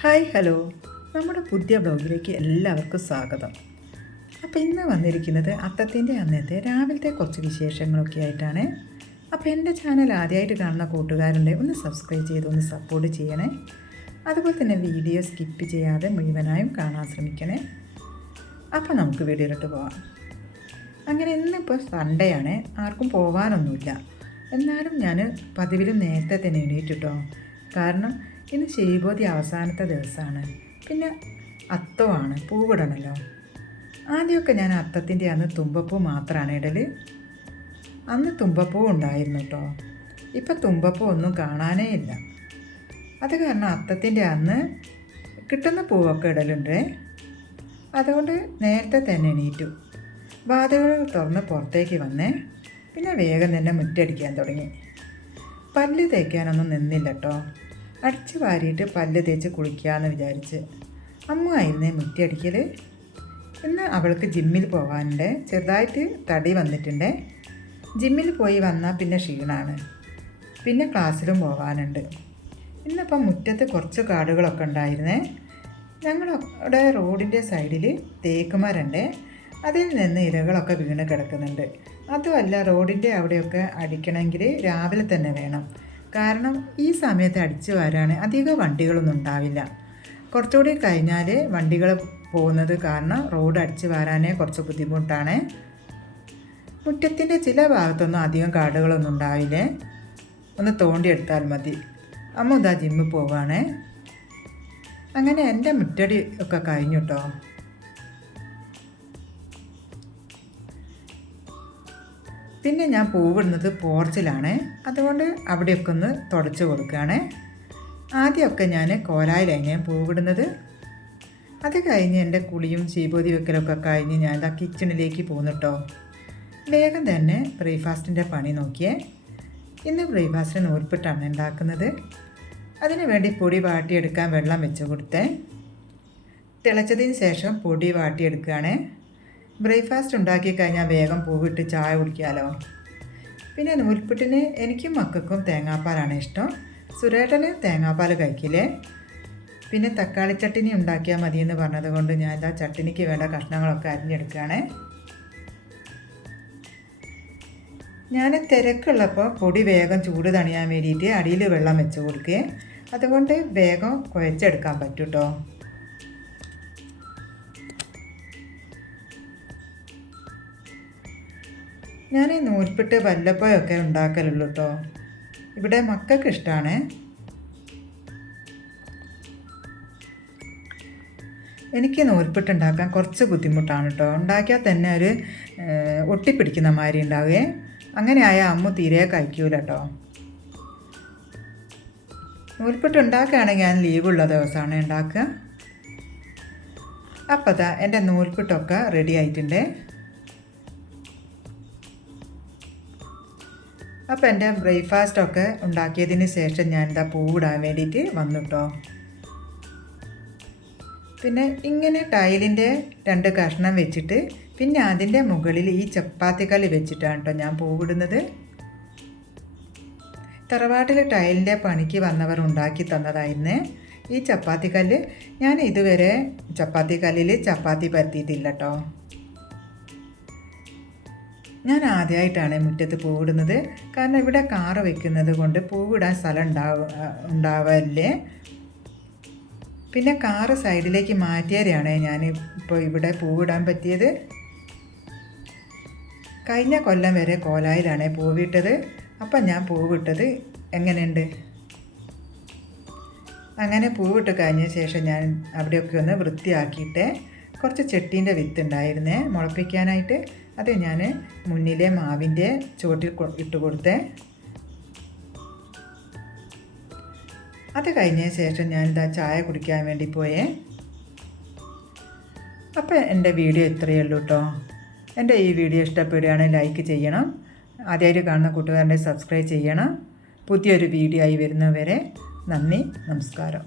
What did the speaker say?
Hi hello, നമ്മുടെ പുതിയ ബ്ലോഗിലേക്ക് എല്ലാവർക്കും സ്വാഗതം. അപ്പോൾ ഇന്ന് വന്നിരിക്കുന്നത് അത്തത്തിൻ്റെ അന്നത്തെ രാവിലത്തെ കുറച്ച് വിശേഷങ്ങളൊക്കെ ആയിട്ടാണ്. അപ്പോൾ എൻ്റെ ചാനൽ ആദ്യമായിട്ട് കാണുന്ന കൂട്ടുകാരുണ്ട്, ഒന്ന് സബ്സ്ക്രൈബ് ചെയ്ത് ഒന്ന് സപ്പോർട്ട് ചെയ്യണേ. അതുപോലെ തന്നെ വീഡിയോ സ്കിപ്പ് ചെയ്യാതെ മുഴുവനായും കാണാൻ ശ്രമിക്കണേ. അപ്പോൾ നമുക്ക് വീഡിയോയിലോട്ട് പോകാം. അങ്ങനെ ഇന്നിപ്പോൾ സൺഡേ ആണ്, ആർക്കും പോകാനൊന്നുമില്ല. എന്നാലും ഞാൻ പതിവിലും നേരത്തെ തന്നെ എണീറ്റിട്ടോ. കാരണം ഇന്ന് ശീബോധി അവസാനത്തെ ദിവസമാണ്. പിന്നെ അത്തമാണ്, പൂവിടണമല്ലോ. ആദ്യമൊക്കെ ഞാൻ അത്തത്തിൻ്റെ അന്ന് തുമ്പപ്പൂ മാത്രമാണ് ഇടൽ. അന്ന് തുമ്പപ്പൂ ഉണ്ടായിരുന്നു കേട്ടോ. ഇപ്പം തുമ്പപ്പൂ ഒന്നും കാണാനേ ഇല്ല. അത് കാരണം അത്തത്തിൻ്റെ അന്ന് കിട്ടുന്ന പൂവൊക്കെ ഇടലുണ്ട്. അതുകൊണ്ട് നേരത്തെ തന്നെ എണീറ്റു. വാതിലുകൾ തുറന്ന് പുറത്തേക്ക് വന്നേ. പിന്നെ വേഗം തന്നെ മുറ്റടിക്കാൻ തുടങ്ങി. പല്ല് തേക്കാനൊന്നും നിന്നില്ല കേട്ടോ. അടിച്ച് വാരിയിട്ട് പല്ല് തേച്ച് കുളിക്കാമെന്ന് വിചാരിച്ച്. അമ്മ ആയിരുന്നേ മുറ്റടിക്കൽ. ഇന്ന് അവൾക്ക് ജിമ്മിൽ പോകാനുണ്ട്. ചെറുതായിട്ട് തടി വന്നിട്ടുണ്ട്. ജിമ്മിൽ പോയി വന്നാൽ പിന്നെ ക്ഷീണമാണ്. പിന്നെ ക്ലാസ്സിലും പോകാനുണ്ട്. ഇന്നിപ്പം മുറ്റത്ത് കുറച്ച് കാടുകളൊക്കെ ഉണ്ടായിരുന്നേ. ഞങ്ങളുടെ റോഡിൻ്റെ സൈഡിൽ തേക്കുമരണ്ട്. അതിൽ നിന്ന് ഇലകളൊക്കെ വീണ് കിടക്കുന്നുണ്ട്. അതുമല്ല, റോഡിൻ്റെ അവിടെയൊക്കെ അടിക്കണമെങ്കിൽ രാവിലെ തന്നെ വേണം. കാരണം ഈ സമയത്ത് അടിച്ചു വരാൻ അധികം വണ്ടികളൊന്നും ഉണ്ടാവില്ല. കുറച്ചുകൂടി കഴിഞ്ഞാൽ വണ്ടികൾ പോകുന്നത് കാരണം റോഡ് അടിച്ചു വരാനേ കുറച്ച് ബുദ്ധിമുട്ടാണ്. മുറ്റത്തിൻ്റെ ചില ഭാഗത്തൊന്നും അധികം കാടുകളൊന്നും ഉണ്ടാവില്ലേ. ഒന്ന് തോണ്ടിയെടുത്താൽ മതി. അമ്മ ഇതാ ജിമ്മിൽ പോവുകയാണേ. അങ്ങനെ എൻ്റെ മുറ്റടി ഒക്കെ കഴിഞ്ഞു കേട്ടോ. പിന്നെ ഞാൻ പൂവിടുന്നത് പോർച്ചിലാണ്. അതുകൊണ്ട് അവിടെയൊക്കെ ഒന്ന് തുടച്ച് കൊടുക്കുകയാണ്. ആദ്യമൊക്കെ ഞാൻ കോലായിലാണ് പൂവിടുന്നത്. അത് കഴിഞ്ഞ് എൻ്റെ കുളിയും ചീബോതി വെക്കലൊക്കെ കഴിഞ്ഞ് ഞാൻ ആ കിച്ചണിലേക്ക് പോകുന്നു കേട്ടോ. വേഗം തന്നെ ബ്രേക്ക്ഫാസ്റ്റിൻ്റെ പണി നോക്കിയേ. ഇന്ന് ബ്രേക്ക്ഫാസ്റ്റിന് നൂൽപ്പിട്ടാണ് ഉണ്ടാക്കുന്നത്. അതിന് വേണ്ടി പൊടി വാട്ടിയെടുക്കാൻ വെള്ളം വെച്ച് കൊടുത്തേ. തിളച്ചതിന് ശേഷം പൊടി വാട്ടിയെടുക്കുകയാണ്. ബ്രേക്ക്ഫാസ്റ്റ് ഉണ്ടാക്കി കഴിഞ്ഞാൽ വേഗം പൂവിട്ട് ചായ കുടിക്കാമല്ലോ. പിന്നെ നൂൽപ്പുട്ടിന് എനിക്കും മക്കൾക്കും തേങ്ങാപ്പാലാണ് ഇഷ്ടം. സുരേട്ടന് തേങ്ങാപ്പാൽ കഴിക്കില്ലേ. പിന്നെ തക്കാളി ചട്ടിനി ഉണ്ടാക്കിയാൽ മതിയെന്ന് പറഞ്ഞത് കൊണ്ട് ഞാൻ ഇതാ ചട്ടിനിക്ക് വേണ്ട കഷ്ണങ്ങളൊക്കെ അരിഞ്ഞെടുക്കുകയാണ്. ഞാൻ തിരക്കുള്ളപ്പോൾ പൊടി വേഗം ചൂട് തണിയാൻ വേണ്ടിയിട്ട് അടിയിൽ വെള്ളം വെച്ച് കൊടുക്കുകയെ. അതുകൊണ്ട് വേഗം കുഴച്ചെടുക്കാൻ പറ്റും കേട്ടോ. ഞാൻ ഈ നൂൽപ്പിട്ട് വല്ലപ്പോഴൊക്കെ ഉണ്ടാക്കലുള്ളൂ കേട്ടോ. ഇവിടെ മക്കൾക്ക് ഇഷ്ടമാണ്. എനിക്ക് നൂൽപ്പിട്ട് ഉണ്ടാക്കാൻ കുറച്ച് ബുദ്ധിമുട്ടാണ് കേട്ടോ. ഉണ്ടാക്കിയാൽ തന്നെ ഒരു ഒട്ടിപ്പിടിക്കുന്ന മാതിരി ഉണ്ടാവുകയെ. അങ്ങനെ ആയാൽ അമ്മ തീരെ കഴിക്കൂല കേട്ടോ. നൂൽപ്പിട്ട് ഉണ്ടാക്കുകയാണെങ്കിൽ ഞാൻ ലീവുള്ള ദിവസമാണ് ഉണ്ടാക്കുക. അപ്പോൾ ദാ എൻ്റെ നൂൽപ്പിട്ടൊക്കെ റെഡി ആയിട്ടുണ്ട്. അപ്പോൾ എൻ്റെ ബ്രേക്ക്ഫാസ്റ്റൊക്കെ ഉണ്ടാക്കിയതിന് ശേഷം ഞാൻ എന്താ പൂവിടാൻ വേണ്ടിയിട്ട് വന്നു കേട്ടോ. പിന്നെ ഇങ്ങനെ ടൈലിൻ്റെ 2 കഷ്ണം വെച്ചിട്ട് പിന്നെ അതിൻ്റെ മുകളിൽ ഈ ചപ്പാത്തിക്കല്ല് വെച്ചിട്ടാണ് കേട്ടോ ഞാൻ പൂവിടുന്നത്. തറവാട്ടിൽ ടൈലിൻ്റെ പണിക്ക് വന്നവർ ഉണ്ടാക്കി തന്നതായിരുന്നേ ഈ ചപ്പാത്തിക്കല്ല്. ഞാൻ ഇതുവരെ ചപ്പാത്തിക്കല്ലിൽ ചപ്പാത്തി പരത്തിയിട്ടില്ല കേട്ടോ. ഞാൻ ആദ്യമായിട്ടാണ് മുറ്റത്ത് പൂവിടുന്നത്. കാരണം ഇവിടെ കാറ് വെക്കുന്നത് കൊണ്ട് പൂവിടാൻ സ്ഥലം ഉണ്ടാവല്ലേ. പിന്നെ കാറ് സൈഡിലേക്ക് മാറ്റിയാലാണ് ഞാൻ ഇപ്പോൾ ഇവിടെ പൂവിടാൻ പറ്റിയത്. കഴിഞ്ഞ കൊല്ലം വരെ കോലായിലാണ് പൂവിട്ടത്. അപ്പം ഞാൻ പൂവിട്ടത് എങ്ങനെയുണ്ട്. അങ്ങനെ പൂവിട്ട് കഴിഞ്ഞ ശേഷം ഞാൻ അവിടെയൊക്കെ ഒന്ന് വൃത്തിയാക്കിയിട്ട് കുറച്ച് ചെട്ടീൻ്റെ വിത്ത് ഉണ്ടായിരുന്നേ മുളപ്പിക്കാനായിട്ട്. അത് ഞാൻ മുന്നിലെ മാവിൻ്റെ ചുവട്ടിൽ ഇട്ട് കൊടുത്തേ. അത് കഴിഞ്ഞ ശേഷം ഞാനിതാ ചായ കുടിക്കാൻ വേണ്ടി പോയേ. അപ്പോൾ എൻ്റെ വീഡിയോ ഇത്രയേ ഉള്ളൂ കേട്ടോ. എൻ്റെ ഈ വീഡിയോ ഇഷ്ടപ്പെടുകയാണെങ്കിൽ ലൈക്ക് ചെയ്യണം. ആദ്യമായിട്ട് കാണുന്ന കൂട്ടുകാരനെ സബ്സ്ക്രൈബ് ചെയ്യണം. പുതിയൊരു വീഡിയോ ആയി വരുന്നവരെ നന്ദി, നമസ്കാരം.